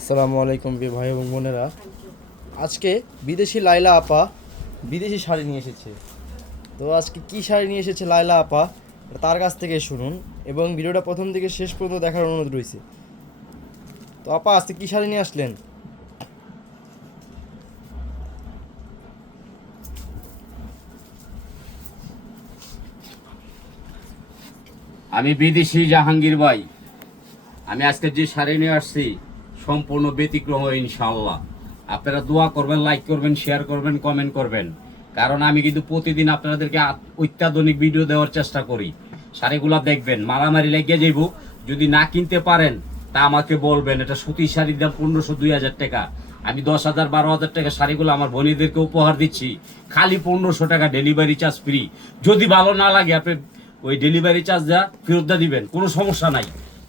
আসসালামু আলাইকুম প্রিয় ভাই এবং বোনেরা। আজকে বিদেশি লাইলা আপা বিদেশি শাড়ি নিয়ে এসেছে। তো আজকে কি শাড়ি নিয়ে এসেছে লাইলা আপা, এটা তার কাছ থেকে শুনুন এবং ভিডিওটা প্রথম থেকে শেষ পর্যন্ত দেখার অনুরোধ রয়েছে। তো আপা, আজকে কি শাড়ি নিয়ে আসলেন? আমি বিদেশি জাহাঙ্গীর ভাই। আমি আজকে যে শাড়ি নিয়ে আসছি সম্পূর্ণ ব্যতিক্রম ইনশাআল্লাহ। আপনারা দোয়া করবেন, লাইক করবেন, শেয়ার করবেন, কমেন্ট করবেন, কারণ আমি কিন্তু প্রতিদিন আপনাদেরকে অত্যাধুনিক ভিডিও দেওয়ার চেষ্টা করি। শাড়িগুলা দেখবেন, মারামারি লেগে যাইব। যদি না কিনতে পারেন তা আমাকে বলবেন। এটা সুতির শাড়ির দাম 1500-2000 টাকা। আমি 10,000-12,000 টাকা শাড়িগুলো আমার বোনেদেরকে উপহার দিচ্ছি খালি 1500 টাকা, ডেলিভারি চার্জ ফ্রি। যদি ভালো না লাগে আপনি ওই ডেলিভারি চার্জ যা ফেরত দিবেন, কোনো সমস্যা নাই।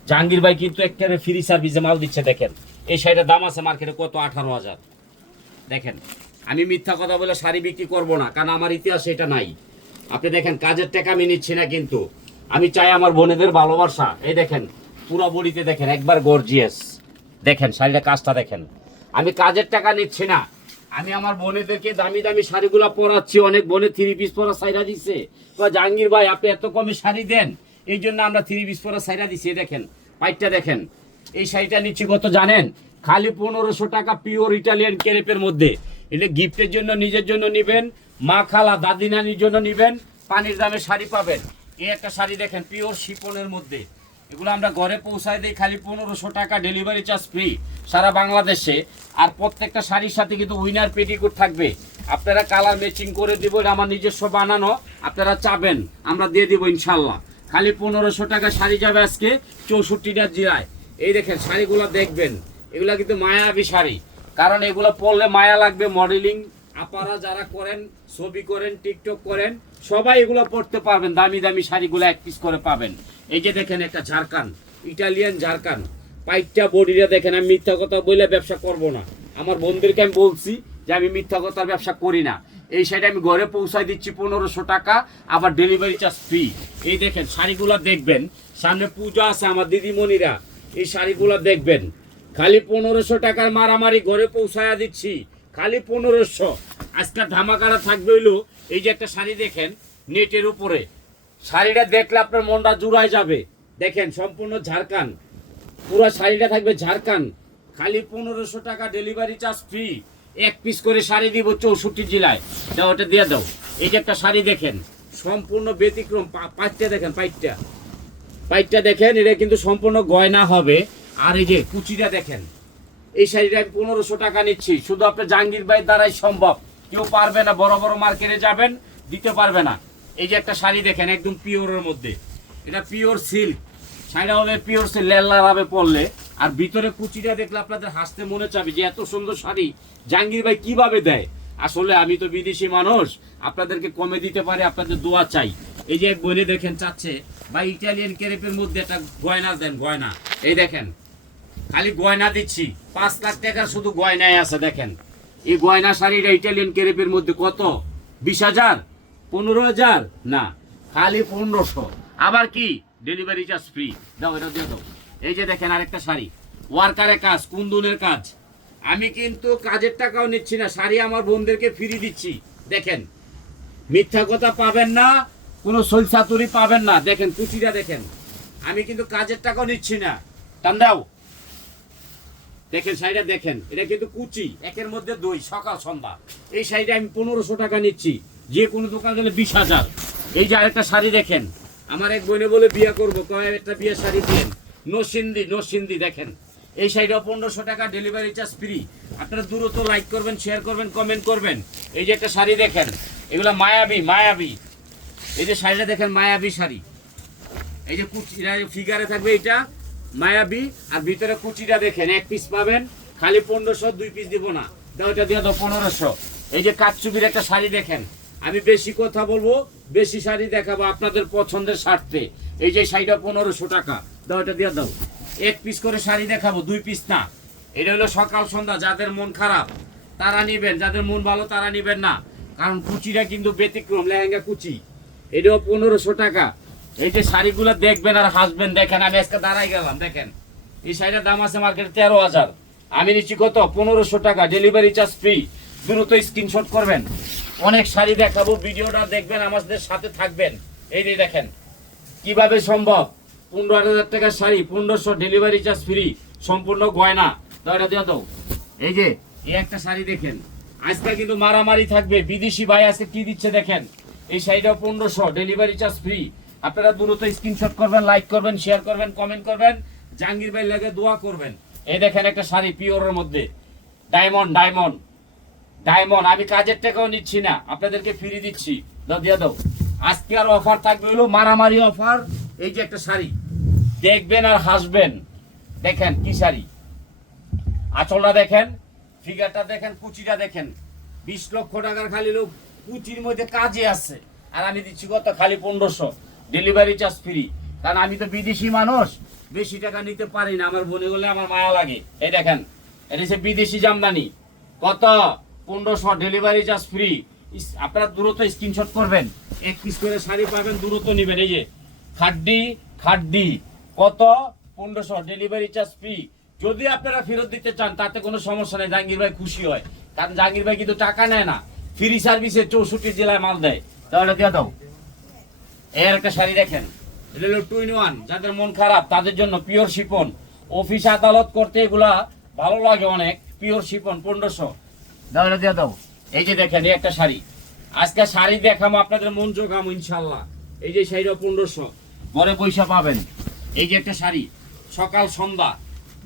জাহাঙ্গীর ভাই কিন্তু একেবারে ফ্রি সার্ভিসে মাল দিচ্ছে। দেখেন এই শাড়িটার দাম আছে মার্কেটে কত, 18,000। দেখেন, আমি মিথ্যা কথা বলে শাড়ি বিক্রি করব না, কারণ আমার ইতিহাসে এটা নাই। আপনি দেখেন, কাজের টাকা আমি নিচ্ছি না, কিন্তু আমি চাই আমার বোনেদের ভালোবাসা। এই দেখেন পুরো বডিতে দেখেন একবার গর্জিয়াস। দেখেন শাড়িটা, কাজটা দেখেন। আমি কাজের টাকা নিচ্ছি না, আমি আমার বোনেদেরকে দামি দামি শাড়িগুলো পরাচ্ছি। অনেক বোনে 3 পিস পরা সাইরা দিচ্ছে। জাহাঙ্গীর ভাই আপনি এত কমে শাড়ি দেন, এই জন্য আমরা 3 পিস পরা সাইরা দিচ্ছি। দেখেন পাইটটা দেখেন। এই শাড়িটা নিচ্ছি কত জানেন? খালি 1500 টাকা, পিওর ইটালিয়ান ক্রেপের মধ্যে। এটা গিফটের জন্য, নিজের জন্য নিবেন, মা খালা দাদি নানির জন্য নিবেন, পানির দামে শাড়ি পাবেন। এই একটা শাড়ি দেখেন পিওর শিপনের মধ্যে। এগুলো আমরা ঘরে পৌঁছায় দিই খালি 1500 টাকা, ডেলিভারি চার্জ ফ্রি সারা বাংলাদেশে। আর প্রত্যেকটা শাড়ির সাথে কিন্তু উইনার পেটিকোট থাকবে। আপনারা কালার ম্যাচিং করে দিব, এটা আমার নিজস্ব বানানো। আপনারা চাবেন আমরা দিয়ে দিব ইনশাল্লাহ। খালি 1500 টাকা শাড়ি যাবে আজকে 64টা জেলায়। এই দেখেন শাড়িগুলো দেখবেন, এগুলা কিন্তু মায়াবী শাড়ি, কারণ এগুলো পরলে মায়া লাগবে। মডেলিং আপনারা যারা করেন, ছবি করেন, টিকটক করেন, সবাই এগুলো পড়তে পারবেন। দামি দামি শাড়িগুলো 1 পিস করে পাবেন। এই যে দেখেন একটা ঝাড়খান, ইটালিয়ান ঝাড়খান, পাইটটা বডিটা দেখেন। আমি মিথ্যা কথা বলে ব্যবসা করব না। আমার বন্ধুদেরকে আমি বলছি যে আমি মিথ্যা কথার ব্যবসা করি না। এই শাড়িটা আমি ঘরে পৌঁছায় দিচ্ছি 1500 টাকা, আবার ডেলিভারি চার্জ ফ্রি। এই দেখেন শাড়িগুলো দেখবেন, সামনে পূজা আছে আমার দিদিমণিরা, এই শাড়িগুলো দেখবেন। খালি 1500 টাকার মারামারি ঘরে পৌঁছায়া দিচ্ছি, খালি 1500। আজকাল ধামাকারা থাকবে হইলো এই যে একটা শাড়ি দেখেন নেটের উপরে। শাড়িটা দেখলে আপনার মনটা জুড়ায় যাবে। দেখেন সম্পূর্ণ ঝাড়খান, পুরো শাড়িটা থাকবে ঝাড়খান। খালি 1500 টাকা, ডেলিভারি চার্জ ফ্রি। 1 পিস করে শাড়ি দিব 64 জেলায়। দাও, ওটা দিয়ে দাও। এই যে একটা শাড়ি দেখেন সম্পূর্ণ ব্যতিক্রম। পাইটটা দেখেন, পাইটটা পাইটটা দেখেন। এটা কিন্তু সম্পূর্ণ গয়না হবে। আর এই যে কুচিটা দেখেন। এই শাড়িটা আমি 1500 টাকা নিচ্ছি, শুধু আপনার জাহাঙ্গীর ভাইয়ের দ্বারাই সম্ভব। কেউ পারবে না, বড় বড় মার্কেটে যাবেন দিতে পারবে না। এই যে একটা শাড়ি দেখেন একদম পিওরের মধ্যে, এটা পিওর সিল্ক। শাড়িটা হবে পিওর সিল্ক, লেল্লা ভাবে পরলে। আর ভিতরে কুচিটা দেখলে আপনাদের হাসতে মনে চাবে যে এত সুন্দর শাড়ি জাহাঙ্গীর ভাই কিভাবে দেয়। আসলে আমি তো বিদেশি মানুষ, আপনাদেরকে কমে দিতে পারে, আপনাদের দোয়া চাই। এই যে এক বোনে দেখেন চাচ্ছে ভাই ইটালিয়ান ক্রেপের মধ্যে একটা গয়না দেন, গয়না। এই দেখেন খালি গয়না দিচ্ছি 5 লাখ টাকার, শুধু গয়নায় আছে। দেখেন এই গয়না শাড়িটা ইটালিয়ান ক্রেপের মধ্যে কত, 20,000, 15,000 না, খালি 1500। আবার কি ডেলিভারি চার্জ ফ্রি। দাও, এটা দিয়ে দাও। এই যে দেখেন আরেকটা শাড়ি, ওয়ার্কারের কাজ, কুন্দনের কাজ। আমি কিন্তু কাজের টাকাও নিচ্ছি না, শাড়ি আমার বোনদেরকে ফ্রি দিচ্ছি। দেখেন মিথ্যা কথা পাবেন না, কোনো সলসাতুরি পাবেন না। দেখেন কুচিটা দেখেন, আমি কিন্তু কাজের টাকাও নিচ্ছি না। টান দাও। দেখেন শাড়িটা দেখেন, এটা কিন্তু কুচি, একের মধ্যে 2, সকাল সন্ধ্যা। এই শাড়িটা আমি 1500 টাকা নিচ্ছি, যে কোনো দোকান গেলে 20,000। এই যে আরেকটা শাড়ি দেখেন, আমার এক বোনে বলে বিয়ে করবো, কয় একটা বিয়ের শাড়ি দিন, নসিন্দি নসিন্দি। দেখেন এই শাড়িটা 1500 টাকা, ডেলিভারি চার্জ ফ্রি। আপনারা দ্রুত লাইক করবেন, শেয়ার করবেন, কমেন্ট করবেন। এই যে একটা শাড়ি দেখেন, এগুলো মায়াবী মায়াবী। এই যে শাড়িটা দেখেন মায়াবী শাড়ি। এই যে কুচি ফিগারে থাকবে, এটা মায়াবী। আর ভিতরে কুচিটা দেখেন, 1 পিস পাবেন খালি 1500, 2 পিস দিব না। দাও, এটা দিয়ে দাও 1500। এই যে কাচচুপির একটা শাড়ি দেখেন। আমি বেশি কথা বলবো, বেশি শাড়ি দেখাবো আপনাদের পছন্দের স্বার্থে। এই যে শাড়িটা 1500 টাকা। দাও, এটা দিয়ে দাও। 1 পিস করে শাড়ি দেখাবো, 2 পিস না। এটা হলো সকাল সন্ধ্যা, যাদের মন খারাপ তারা নিবেন, যাদের মন ভালো তারা নিবেন না, কারণ কুচিটা কিন্তু ব্যতিক্রম, লেহেঙ্গা কুচি। এটাও 1500 টাকা। এই যে শাড়িগুলো দেখবেন আর হাসবেন। দেখেন আমি আজকে দাঁড়াই গেলাম, দেখেন এই শাড়িটার দাম আছে মার্কেটে 13,000। আমি নিচ্ছি কত 1500 টাকা, ডেলিভারি চার্জ ফ্রি। দ্রুত স্ক্রিনশট করবেন। অনেক শাড়ি দেখাবো, ভিডিওটা দেখবেন, আমাদের সাথে থাকবেন। এই যে দেখেন কিভাবে সম্ভব, 15,000 টাকার শাড়ি 1500, ডেলিভারি চার্জ ফ্রি, সম্পূর্ণ গয়না। দয়টা দিয়ে দাও। এই যে এই একটা শাড়ি দেখেন, আজকে কিন্তু মারামারি থাকবে। বিদেশি ভাই আজকে কি দিচ্ছে দেখেন, এই শাড়িটা 1500, ডেলিভারি চার্জ ফ্রি। আপনারা দ্রুত স্ক্রিনশট করবেন, লাইক করবেন, শেয়ার করবেন, কমেন্ট করবেন, জাহাঙ্গীর ভাই লাগে দোয়া করবেন। এই দেখেন একটা শাড়ি পিওরের মধ্যে, ডায়মন্ড ডায়মন্ড ডায়মন্ড। আমি কাজের টাকাও নিচ্ছি না, আপনাদেরকে ফ্রি দিচ্ছি। দাও দিয়ে দাও। আজকে আর অফার থাকবে হলো মারামারি অফার। এই যে একটা শাড়ি দেখবেন আর হাসবেন। দেখেন কি শাড়ি, আঁচলটা দেখেন, ফিগারটা দেখেন, কুচিটা দেখেন। 20 লক্ষ টাকার খালি লোক কুচির মধ্যে কাজে আছে, আর আমি দিচ্ছি কত, খালি 1500, ডেলিভারি চার্জ ফ্রি। কারণ আমি তো বিদেশি মানুষ, বেশি টাকা নিতে পারি না, আমার বনে গেলে আমার মায়া লাগে। এই দেখেন এটা হচ্ছে বিদেশি জামদানি, কত 1500, ডেলিভারি চার্জ ফ্রি। আপনারা দ্রুত স্ক্রিনশট করবেন, 1 পিস করে শাড়ি পাবেন, দ্রুত নেবেন। এই যে খাড্ডি খাড্ডি, কত 1500, ডেলিভারি চার্জ ফ্রি। যদি আপনারা ফেরত দিতে চান তাতে কোনো সমস্যা নেই, জাহাঙ্গীর ভাই খুশি হয়। কারণ জাহাঙ্গীর ভাই কিন্তু টাকা নেয় না, ফ্রি সার্ভিসে 64 জেলায় মাল দেয়। তাহলে দিয়ে দাও। এর একটা শাড়ি দেখেন, এটা হলো 2 in 1, যাদের মন খারাপ তাদের জন্য পিওর শিপন। অফিস আদালত করতে এগুলা ভালো লাগে অনেক, পিওর শিপন 1500। তাহলে দিয়ে দাও। এই যে দেখেন এই একটা শাড়ি, আজকে শাড়ি দেখাবো আপনাদের মন জোগাবো ইনশাল্লাহ। এই যে শাড়িটা 1500, পরে পয়সা পাবেন। এই যে একটা শাড়ি, সকাল সন্ধ্যা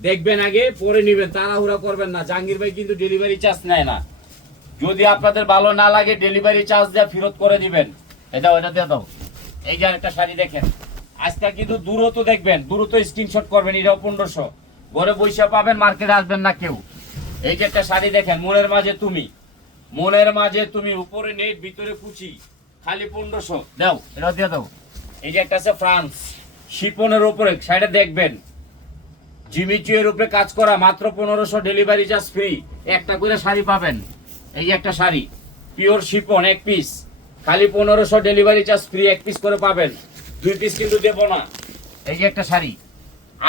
দেখবেন, আগে পরে নেবেন, তাড়াহুড়া করবেন না। জাহাঙ্গীর ভাই কিন্তু ডেলিভারি চার্জ নেয় না, যদি আপনাদের ভালো না লাগে ডেলিভারি চার্জ দিয়ে ফেরত করে দিবেন। এটা ওটা দিয়ে দাও। এই যে একটা শাড়ি দেখেন, আজকে কিন্তু দ্রুত দেখবেন, দ্রুত স্ক্রিনশট করবেন। এটাও 1500, ঘরে পয়সা পাবেন, মার্কেটে আসবেন না কেউ। এই যে একটা শাড়ি দেখেন, মনের মাঝে তুমি, মনের মাঝে তুমি, উপরে নেট ভিতরে কুচি, খালি 1500। দাও, এটা দিয়ে দাও। এই যে একটা আছে ফ্রান্স শিপনের উপরে, শাড়িটা দেখবেন, জিমিচুয়ের উপরে কাজ করা, মাত্র 1500, ডেলিভারি চার্জ ফ্রি। একটা করে শাড়ি পাবেন। এই যে একটা শাড়ি পিওর শিপন, 1 পিস, খালি 1500, ডেলিভারি চার্জ ফ্রি। 1 পিস করে পাবেন, 2 পিস কিন্তু দেবো না। এই যে একটা শাড়ি,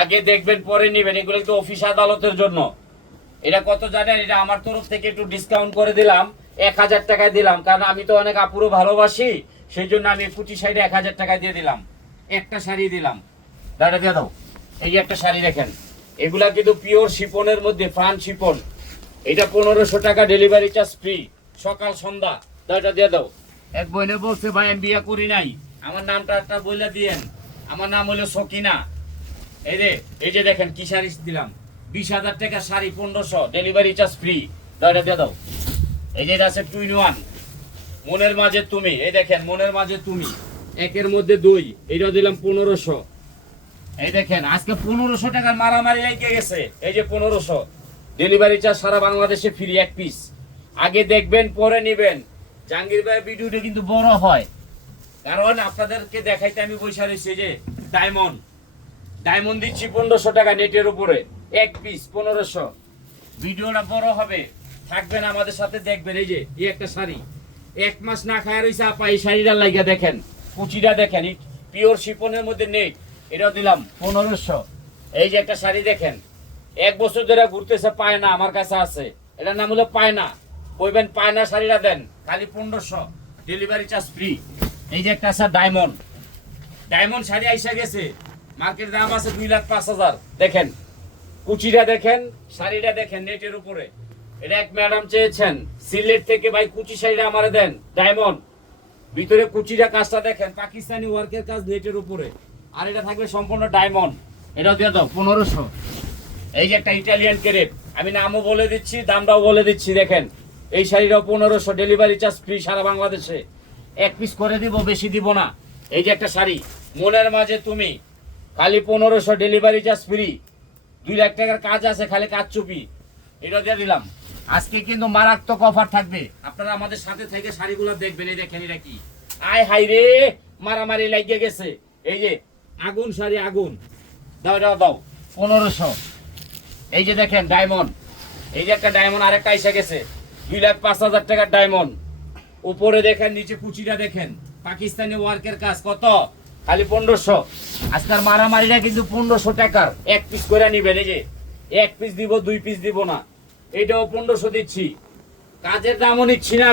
আগে দেখবেন পরে নেবেন, এগুলো কিন্তু অফিস আদালতের জন্য। এটা কত জানেন, এটা আমার তরফ থেকে একটু ডিসকাউন্ট করে দিলাম, 1000 টাকায় দিলাম। কারণ আমি তো অনেক আপুরো ভালোবাসি, সেই জন্য আমি কুচি শাড়ি 1000 টাকায় দিয়ে দিলাম, একটা শাড়ি দিলাম। দাঁড়া দিয়ে দাও। এই যে একটা শাড়ি দেখেন, এগুলা কিন্তু পিওর শিপনের মধ্যে, ফ্রান্স শিপন। এটা 1500 টাকা, ডেলিভারি চার্জ ফ্রি, সকাল সন্ধ্যা। দাঁড়া দিয়ে দাও। এক বইনে বলছে ভাই আমি বিয়া করি নাই, আমার নামটা একটা বইলা দিয়েন। আমার নাম হলো সকিনা। এই যে দেখেন কি শাড়ি দিলাম, 20,000 টাকা শাড়ি 1500, ডেলিভারি চার্জ ফ্রি। দাঁড়া দিয়ে দাও। এই যে এটা আছে 2 in 1, মনের মাঝে তুমি। এই দেখেন মনের মাঝে তুমি, 1-এর মধ্যে 2, এইটাও দিলাম 1500। এই দেখেন আজকে 1500 টাকার মারামারি লেগে গেছে। এই যে 1500, ডেলিভারি চার্জ সারা বাংলাদেশে ফ্রি, 1 পিস। আগে দেখবেন পরে নেবেন। জাহাঙ্গীর ভাই ভিডিওটা কিন্তু বড় হয়, কারণ আপনাদেরকে দেখাইতে আমি বসে রয়েছি। যে ডায়মন্ড ডায়মন্ড দিচ্ছি 1500 টাকা, নেটের উপরে 1 পিস 1500। ভিডিওটা বড় হবে, থাকবেন আমাদের সাথে, দেখবেন। এই যে এই একটা শাড়ি, 1 মাস না খায় রয়েছে আপা, এই শাড়িটা লাগিয়া দেখেন, কুচিটা দেখেন, পিওর শিপনের মধ্যে নেট, এটাও দিলাম 1500। এই যে একটা শাড়ি দেখেন, 1 বছর ধরে ঘুরতেছে, পায় না, আমার কাছে আছে। এটার নাম হলো পায়না, কইবেন পায়না শাড়িটা দেন, খালি 1500, ডেলিভারি চার্জ ফ্রি। এই যে একটা আছে ডায়মন্ড, ডায়মন্ড শাড়ি আইসা গেছে, মার্কেট দাম আছে 2,05,000। দেখেন কুচিটা দেখেন, শাড়িটা দেখেন, নেটের উপরে। এটা এক ম্যাডাম চেয়েছেন সিলেট থেকে, ভাই কুচি শাড়িটা আমারে দেন, ডায়মন্ড ভিতরে কুচিটা, কাজটা দেখেন, পাকিস্তানি ওয়ার্কের কাজ, নেটের উপরে। আর এটা থাকবে সম্পূর্ণ ডায়মন্ড, এটাও দিয়ে দাও 1500। এই যে একটা ইটালিয়ান ক্রেপ, আমি নামও বলে দিচ্ছি, দামটাও বলে দিচ্ছি। দেখেন এই শাড়িটাও 1500, ডেলিভারি চার্জ ফ্রি সারা বাংলাদেশে। 1 পিস করে দিব, বেশি দিব না। এই যে একটা শাড়ি মনের মাঝে তুমি, খালি 1500, ডেলিভারি চার্জ ফ্রি। 2 লাখ টাকার কাজ আছে, খালি কাজ চুপি, এটা দিয়ে দিলাম। আজকে কিন্তু মারাত্মক অফার থাকবে, আপনারা আমাদের সাথে থেকে শাড়িগুলো দেখবেন। এই দেখেন এটা কি, আয় হাই রে, মারামারি লাগিয়ে গেছে। এই যে আগুন শাড়ি, আগুন। দাও দাও দাও 1500। এই যে দেখেন ডায়মন্ড, এই যে একটা ডায়মন্ড আরেকটা এসে গেছে, 2,05,000 টাকার ডায়মন্ড। উপরে দেখেন, নিচে কুচিটা দেখেন, পাকিস্তানি ওয়ার্কের কাজ, কত, খালি 1500। আজকাল মারামারিটা কিন্তু 1500 টাকার, 1 পিস করে নিবেন। এই যে এক পিস দিব 2 পিস দিব না, এটাও 1500 দিচ্ছি, কাজের দামও নিচ্ছি না।